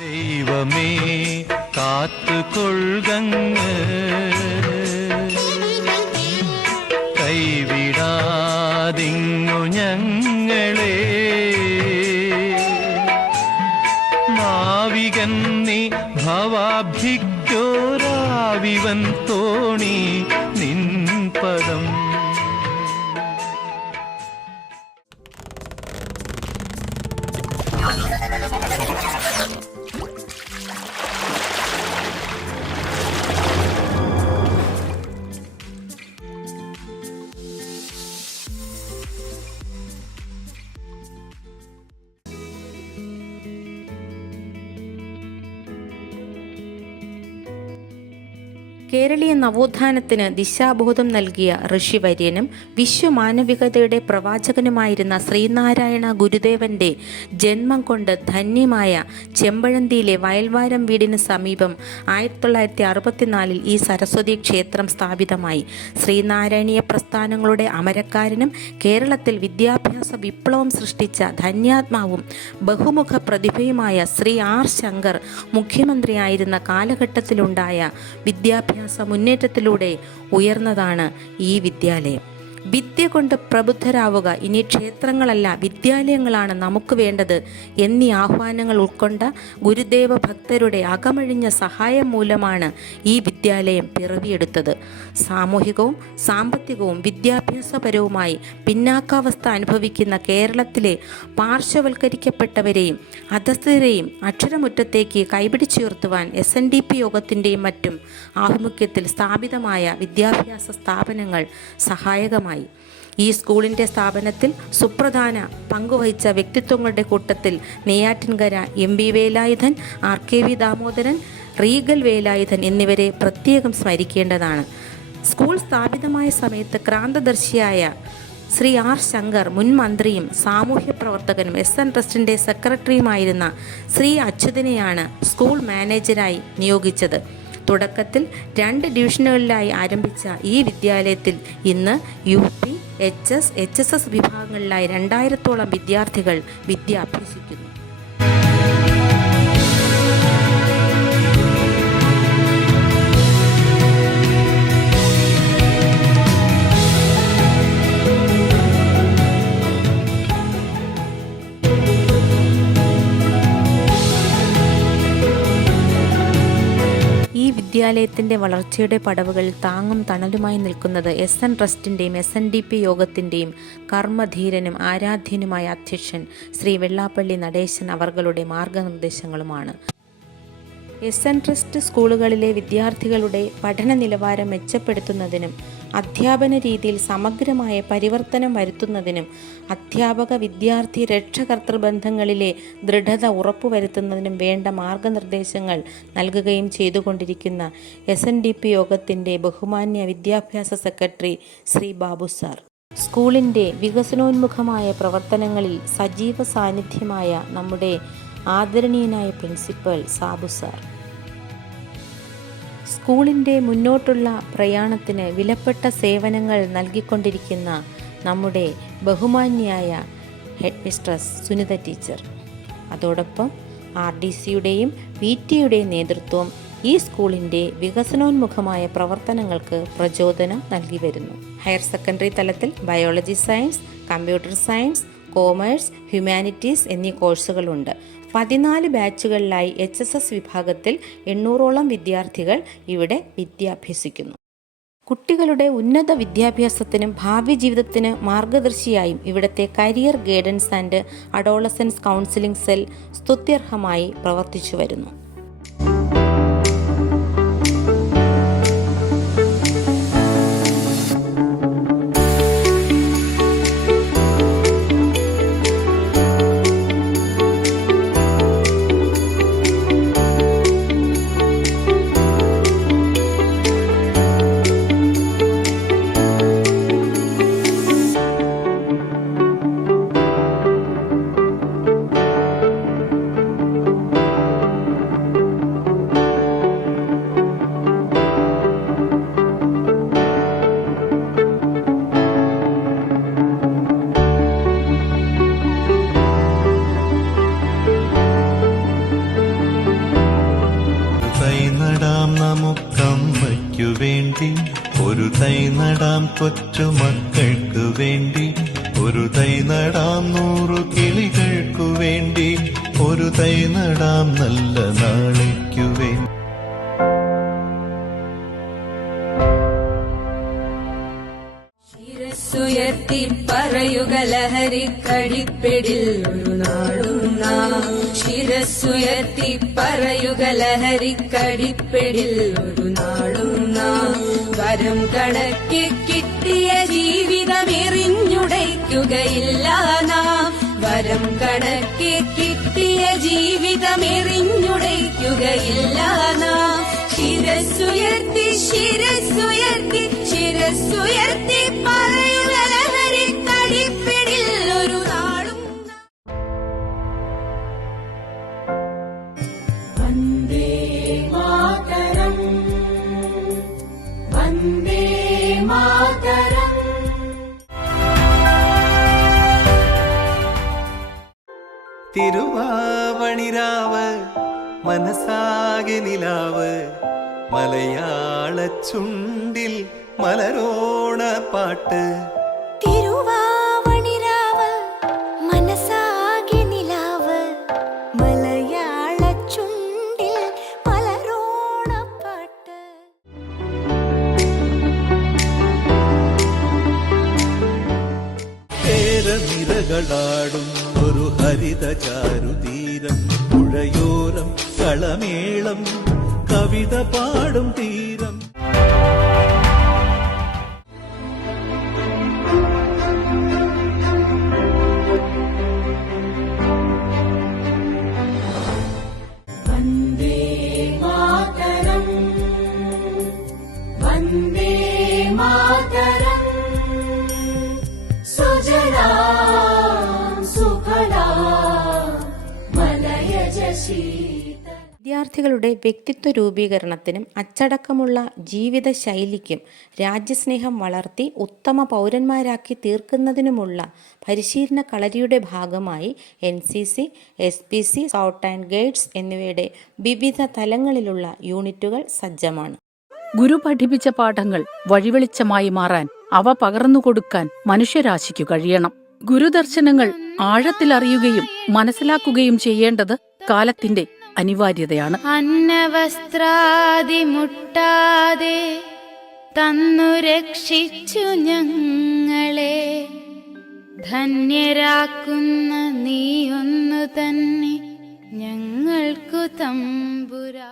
ദൈവമേ കാത്തുകൊള്ളുകങ്ങ്, കൈവിടാതിങ്ങു ഞങ്ങളെ. നാവികൻ നീ ഭവാബ്ധിക്കോരാവിവൻ തോണി നിൻ പദം. കേരളീയ നവോത്ഥാനത്തിന് ദിശാബോധം നൽകിയ ഋഷിവര്യനും വിശ്വമാനവികതയുടെ പ്രവാചകനുമായിരുന്ന ശ്രീനാരായണ ഗുരുദേവന്റെ ജന്മം കൊണ്ട് ധന്യമായ ചെമ്പഴന്തിയിലെ വയൽവാരം വീടിന് സമീപം 1964 ഈ സരസ്വതി ക്ഷേത്രം സ്ഥാപിതമായി. ശ്രീനാരായണീയ പ്രസ്ഥാനങ്ങളുടെ അമരക്കാരനും കേരളത്തിൽ വിദ്യാഭ്യാസ വിപ്ലവം സൃഷ്ടിച്ച ധന്യാത്മാവും ബഹുമുഖ പ്രതിഭയുമായ ശ്രീ ആർ ശങ്കർ മുഖ്യമന്ത്രിയായിരുന്ന കാലഘട്ടത്തിലുണ്ടായ വിദ്യാഭ്യാസ മുന്നേറ്റത്തിലൂടെ ഉയർന്നതാണ് ഈ വിദ്യാലയം. വിദ്യ കൊണ്ട് പ്രബുദ്ധരാവുക, ഇനി ക്ഷേത്രങ്ങളല്ല വിദ്യാലയങ്ങളാണ് നമുക്ക് വേണ്ടത് എന്നീ ആഹ്വാനങ്ങൾ ഉൾക്കൊണ്ട ഗുരുദേവ ഭക്തരുടെ അകമഴിഞ്ഞ സഹായം മൂലമാണ് ഈ വിദ്യാലയം പിറവിയെടുത്തത്. സാമൂഹികവും സാമ്പത്തികവും വിദ്യാഭ്യാസപരവുമായി പിന്നാക്കാവസ്ഥ അനുഭവിക്കുന്ന കേരളത്തിലെ പാർശ്വവൽക്കരിക്കപ്പെട്ടവരെയും അധസ്ഥിതരെയും അക്ഷരമുറ്റത്തേക്ക് കൈപിടിച്ചുയർത്തുവാൻ SNDP യോഗത്തിൻ്റെയും മറ്റും ആഭിമുഖ്യത്തിൽ സ്ഥാപിതമായ വിദ്യാഭ്യാസ സ്ഥാപനങ്ങൾ സഹായകമായി. ഈ സ്കൂളിൻ്റെ സ്ഥാപനത്തിൽ സുപ്രധാന പങ്കുവഹിച്ച വ്യക്തിത്വങ്ങളുടെ കൂട്ടത്തിൽ Neyyattinkara MV Velayudhan, RKV Damodaran, Regal Velayudhan എന്നിവരെ പ്രത്യേകം സ്മരിക്കേണ്ടതാണ്. സ്കൂൾ സ്ഥാപിതമായ സമയത്ത് ക്രാന്തദർശിയായ ശ്രീ ആർ ശങ്കർ മുൻ മന്ത്രിയും സാമൂഹ്യ പ്രവർത്തകനും SN ട്രസ്റ്റിൻ്റെ സെക്രട്ടറിയുമായിരുന്ന ശ്രീ അച്യുതനെയാണ് സ്കൂൾ മാനേജരായി നിയോഗിച്ചത്. തുടക്കത്തിൽ 2 ഡിവിഷനുകളിലായി ആരംഭിച്ച ഈ വിദ്യാലയത്തിൽ ഇന്ന് UP, HS, HSS വിഭാഗങ്ങളിലായി 2000-ഓളം വിദ്യാർത്ഥികൾ വിദ്യ അഭ്യസിക്കുന്നു. വിദ്യാലയത്തിൻ്റെ വളർച്ചയുടെ പടവുകളിൽ താങ്ങും തണലുമായി നിൽക്കുന്നത് SN ട്രസ്റ്റിൻ്റെയും SNDP യോഗത്തിൻ്റെയും കർമ്മധീരനും ആരാധ്യനുമായ അധ്യക്ഷൻ ശ്രീ വെള്ളാപ്പള്ളി നടേശൻ അവർകളുടെ മാർഗനിർദ്ദേശങ്ങളുമാണ്. SN ട്രസ്റ്റ് സ്കൂളുകളിലെ വിദ്യാർത്ഥികളുടെ പഠന നിലവാരം മെച്ചപ്പെടുത്തുന്നതിനും അധ്യാപന രീതിയിൽ സമഗ്രമായ പരിവർത്തനം വരുത്തുന്നതിനും അധ്യാപക വിദ്യാർത്ഥി രക്ഷകർത്തൃ ബന്ധങ്ങളിലെ ദൃഢത ഉറപ്പുവരുത്തുന്നതിനും വേണ്ട മാർഗനിർദ്ദേശങ്ങൾ നൽകുകയും ചെയ്തുകൊണ്ടിരിക്കുന്ന SNDP യോഗത്തിൻ്റെ ബഹുമാന്യ വിദ്യാഭ്യാസ സെക്രട്ടറി ശ്രീ ബാബു സാർ, സ്കൂളിൻ്റെ വികസനോന്മുഖമായ പ്രവർത്തനങ്ങളിൽ സജീവ സാന്നിധ്യമായ നമ്മുടെ ആദരണീയനായ പ്രിൻസിപ്പൽ സാബു സാർ, സ്കൂളിൻ്റെ മുന്നോട്ടുള്ള പ്രയാണത്തിന് വിലപ്പെട്ട സേവനങ്ങൾ നൽകിക്കൊണ്ടിരിക്കുന്ന നമ്മുടെ ബഹുമാന്യായ ഹെഡ് മിസ്ട്രസ് സുനിത ടീച്ചർ, അതോടൊപ്പം RDCയുടെയും PTയുടെയും നേതൃത്വം ഈ സ്കൂളിൻ്റെ വികസനോന്മുഖമായ പ്രവർത്തനങ്ങൾക്ക് പ്രചോദനം നൽകി വരുന്നു. ഹയർ സെക്കൻഡറി തലത്തിൽ biology science, computer science, commerce, humanities എന്നീ കോഴ്സുകളുണ്ട്. 14 ബാച്ചുകളിലായി HSS വിഭാഗത്തിൽ 800ഓളം വിദ്യാർത്ഥികൾ ഇവിടെ വിദ്യാഭ്യസിക്കുന്നു. കുട്ടികളുടെ ഉന്നത വിദ്യാഭ്യാസത്തിനും ഭാവി ജീവിതത്തിന് മാർഗദർശിയായും ഇവിടുത്തെ career guidance and adolescence counselling cell സ്തുത്യർഹമായി പ്രവർത്തിച്ചു വരുന്നു. മുത്തമ്മയ്ക്കു വേണ്ടി ഒരു തൈ നടാം കൊച്ചുമക്കൾക്കു വേണ്ടി ഒരു തൈ നടാം 100 കിളികൾക്കു വേണ്ടി ഒരു തൈ നടാം നല്ല നാളേക്കു വേണ്ടി. ശിരസ്സുയർത്തി പറയുക ലഹരിക്കടിപ്പിടിൽ ഒരു നാളും നാം. ശിരസ്സുയർത്തി പറയുക ലഹരിക്കടിപ്പിടിൽ ഒരു നാളും നാം. വരം കണക്കി കിട്ടിയ ജീവിതമെറിഞ്ഞുടയ്ക്കുകയില്ല നാം. വരം കണക്കി കിട്ടിയ ജീവിതമെറിഞ്ഞുടയ്ക്കുകയില്ല നാം. ശിരസ്സുയർത്തി ശിരസ്സുയർത്തി ശിരസ്സുയർത്തി പറയുക ലഹരിക്കടിപ്പിടിൽ ഒരു നാളും. വന്ദേ മാതരം വന്ദേ മാതരം. തിരുവാവണിരാവ് മനസ്സാകെ നിലാവ് മലയാള ചുണ്ടിൽ മലരോണ പാട്ട്. തിരുവാവണിരാവ് മനസ്സാകെ നിലാവ് മലയാള ചുണ്ടിൽ മലരോണപ്പാട്ട്. നിരകളാടും ഒരു ഹരിത ചാരുതീരം പുഴയോരം കളമേളം കവിത പാടും തീരം. വന്ദേ മാതരം വന്ദേ മാതരം. സുജലാം സുഫലാം മലയജ ശീതള. വിദ്യാർത്ഥികളുടെ വ്യക്തിത്വ രൂപീകരണത്തിനും അച്ചടക്കമുള്ള ജീവിത ശൈലിക്കും രാജ്യസ്നേഹം വളർത്തി ഉത്തമ പൗരന്മാരാക്കി തീർക്കുന്നതിനുമുള്ള പരിശീലന കളരിയുടെ ഭാഗമായി NCC, SPC, scout and guides എന്നിവയുടെ വിവിധ തലങ്ങളിലുള്ള യൂണിറ്റുകൾ സജ്ജമാണ്. ഗുരു പഠിപ്പിച്ച പാഠങ്ങൾ വഴിവെളിച്ചമായി മാറാൻ അവ പകർന്നുകൊടുക്കാൻ മനുഷ്യരാശിക്കു കഴിയണം. ഗുരുദർശനങ്ങൾ ആഴത്തിലറിയുകയും മനസ്സിലാക്കുകയും ചെയ്യേണ്ടത് കാലത്തിന്റെ അനിവാര്യതയാണ്. അന്നവസ്ത്രാദി മുട്ടാതെ തന്നു രക്ഷിച്ചു ഞങ്ങളെ ധന്യരാക്കുന്ന നീയൊന്നു തന്നെ ഞങ്ങൾക്കു തമ്പുരാ.